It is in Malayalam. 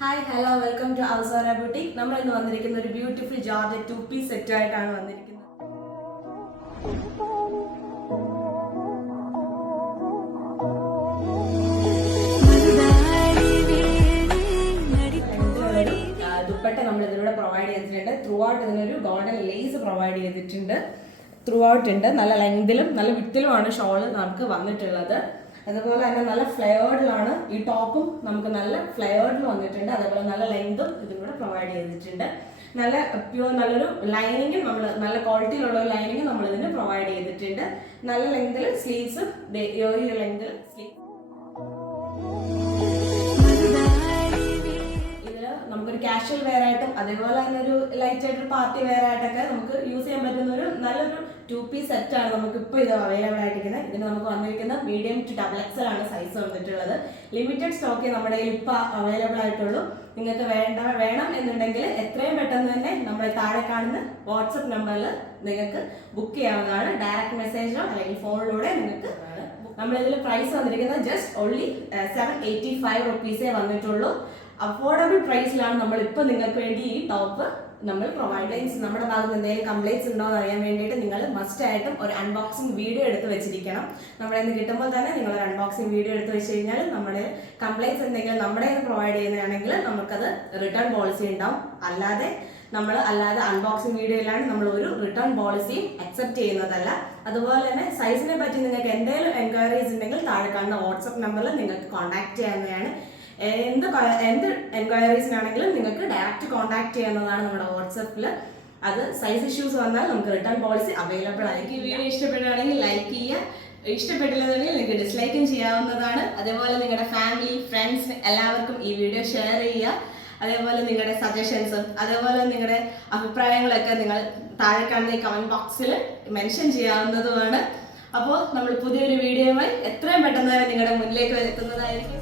Hi hello welcome to Ausara boutique. നമ്മൾ ഇന്ന് വന്നിരിക്കുന്ന ഒരു ബ്യൂട്ടിഫുൾ ജോർജറ്റ് 2 പീസ് സെറ്റ് ആയിട്ടാണ് വന്നിരിക്കുന്നത്. ദുപ്പട്ട നമ്മൾ ഇതിലൂടെ പ്രൊവൈഡ് ചെയ്തിട്ടുണ്ട്. ത്രൂ ഔട്ട് ഇതിനൊരു ഗോൾഡൻ ലേസ് പ്രൊവൈഡ് ചെയ്തിട്ടുണ്ട്. ത്രൂ ഔട്ട് ഉണ്ട്. നല്ല ലെങ്തിലും നല്ല വിത്തിലുമാണ് ഷോൾ നമുക്ക് വന്നിട്ടുള്ളത്. അതുപോലെ തന്നെ നല്ല ഫ്ലെയർഡിലാണ് ഈ ടോപ്പും നമുക്ക് നല്ല ഫ്ലെയർഡിൽ വന്നിട്ടുണ്ട്. അതേപോലെ നല്ല ലെങ്തും ഇതിലൂടെ പ്രൊവൈഡ് ചെയ്തിട്ടുണ്ട്. നല്ല പ്യൂർ നല്ലൊരു ലൈനിങ്ങും നമ്മൾ നല്ല ക്വാളിറ്റിയിലുള്ള ഒരു ലൈനിങ്ങും നമ്മൾ ഇതിന് പ്രൊവൈഡ് ചെയ്തിട്ടുണ്ട്. നല്ല ലെങ്തിൽ സ്ലീവ്സ് ഈ ലെങ്തിൽ സ്ലീവ് നമുക്കൊരു കാഷ്വൽ വെയർ ആയിട്ടും അതേപോലെ തന്നെ ഒരു ലൈറ്റ് ആയിട്ട് പാർട്ടി വെയർ ആയിട്ടൊക്കെ നമുക്ക് യൂസ് ചെയ്യാൻ പറ്റുന്ന ഒരു നല്ലൊരു 2 പീസ് സെറ്റാണ് നമുക്ക് ഇപ്പോൾ ഇത് അവൈലബിൾ ആയിട്ടിരിക്കുന്നത്. ഇതിന് നമുക്ക് വന്നിരിക്കുന്ന മീഡിയം ടു XXL ആണ് സൈസ് വന്നിട്ടുള്ളത്. ലിമിറ്റഡ് സ്റ്റോക്കേ നമ്മുടെ കയ്യിൽ ഇപ്പോൾ അവൈലബിൾ ആയിട്ടുള്ളൂ. നിങ്ങൾക്ക് വേണം എന്നുണ്ടെങ്കിൽ എത്രയും പെട്ടെന്ന് തന്നെ നമ്മുടെ താഴെ കാണുന്ന വാട്സപ്പ് നമ്പറിൽ നിങ്ങൾക്ക് ബുക്ക് ചെയ്യാവുന്നതാണ്. ഡയറക്റ്റ് മെസ്സേജോ അല്ലെങ്കിൽ ഫോണിലൂടെ നിങ്ങൾക്ക് നമ്മളിതിൽ പ്രൈസ് വന്നിരിക്കുന്നത് ജസ്റ്റ് ഓൺലി 785 റുപ്പീസേ വന്നിട്ടുള്ളൂ. അഫോർഡബിൾ പ്രൈസിലാണ് നമ്മൾ ഇപ്പോൾ നിങ്ങൾക്ക് വേണ്ടി ഈ ടോപ്പ് നമ്മൾ പ്രൊവൈഡ് ചെയ്യുന്നത്. നമ്മുടെ ഭാഗത്ത് എന്തെങ്കിലും കംപ്ലൈൻറ്റ്സ് ഉണ്ടോ എന്ന് അറിയാൻ വേണ്ടിയിട്ട് നിങ്ങൾ മസ്റ്റ് ആയിട്ടും ഒരു അൺബോക്സിംഗ് വീഡിയോ എടുത്ത് വെച്ചിരിക്കണം. നമ്മുടെ ഇന്ന് കിട്ടുമ്പോൾ തന്നെ നിങ്ങൾ ഒരു അൺബോക്സിംഗ് വീഡിയോ എടുത്ത് വെച്ച് കഴിഞ്ഞാൽ നമ്മുടെ കംപ്ലൈൻറ്റ്സ് എന്തെങ്കിലും നമ്മുടെ പ്രൊവൈഡ് ചെയ്യുന്നതാണെങ്കിൽ നമുക്കത് റിട്ടേൺ പോളിസി ഉണ്ടാവും. അല്ലാതെ അൺബോക്സിംഗ് വീഡിയോയിലാണ് നമ്മൾ ഒരു റിട്ടേൺ പോളിസിയും അക്സെപ്റ്റ് ചെയ്യുന്നതല്ല. അതുപോലെ തന്നെ സൈസിനെ പറ്റി നിങ്ങൾക്ക് എന്തെങ്കിലും എൻക്വയറീസ് ഉണ്ടെങ്കിൽ താഴെ കാണുന്ന വാട്സപ്പ് നമ്പറിൽ നിങ്ങൾക്ക് കോൺടാക്ട് ചെയ്യാവുന്നതാണ്. എന്ത് എൻക്വയറീസിനാണെങ്കിലും നിങ്ങൾക്ക് ഡയറക്റ്റ് കോൺടാക്ട് ചെയ്യാവുന്നതാണ് നമ്മുടെ വാട്സപ്പിൽ. അത് സൈസ് ഇഷ്യൂസ് വന്നാൽ നമുക്ക് റിട്ടേൺ പോളിസി അവൈലബിൾ ആയിരിക്കും. ഈ വീഡിയോ ഇഷ്ടപ്പെടുകയാണെങ്കിൽ ലൈക്ക് ചെയ്യുക, ഇഷ്ടപ്പെട്ടില്ലെന്നുണ്ടെങ്കിൽ നിങ്ങൾക്ക് ഡിസ്ലൈക്കും ചെയ്യാവുന്നതാണ്. അതേപോലെ നിങ്ങളുടെ ഫാമിലി ഫ്രണ്ട്സ് എല്ലാവർക്കും ഈ വീഡിയോ ഷെയർ ചെയ്യുക. അതേപോലെ നിങ്ങളുടെ സജഷൻസും അതേപോലെ നിങ്ങളുടെ അഭിപ്രായങ്ങളൊക്കെ നിങ്ങൾ താഴെ കാണുന്ന ഈ കമൻറ്റ് ബോക്സിൽ മെൻഷൻ ചെയ്യാവുന്നതുമാണ്. അപ്പോൾ നമ്മൾ പുതിയൊരു വീഡിയോയുമായി എത്രയും പെട്ടെന്ന് തന്നെ നിങ്ങളുടെ മുന്നിലേക്ക് എത്തുന്നതായിരിക്കും.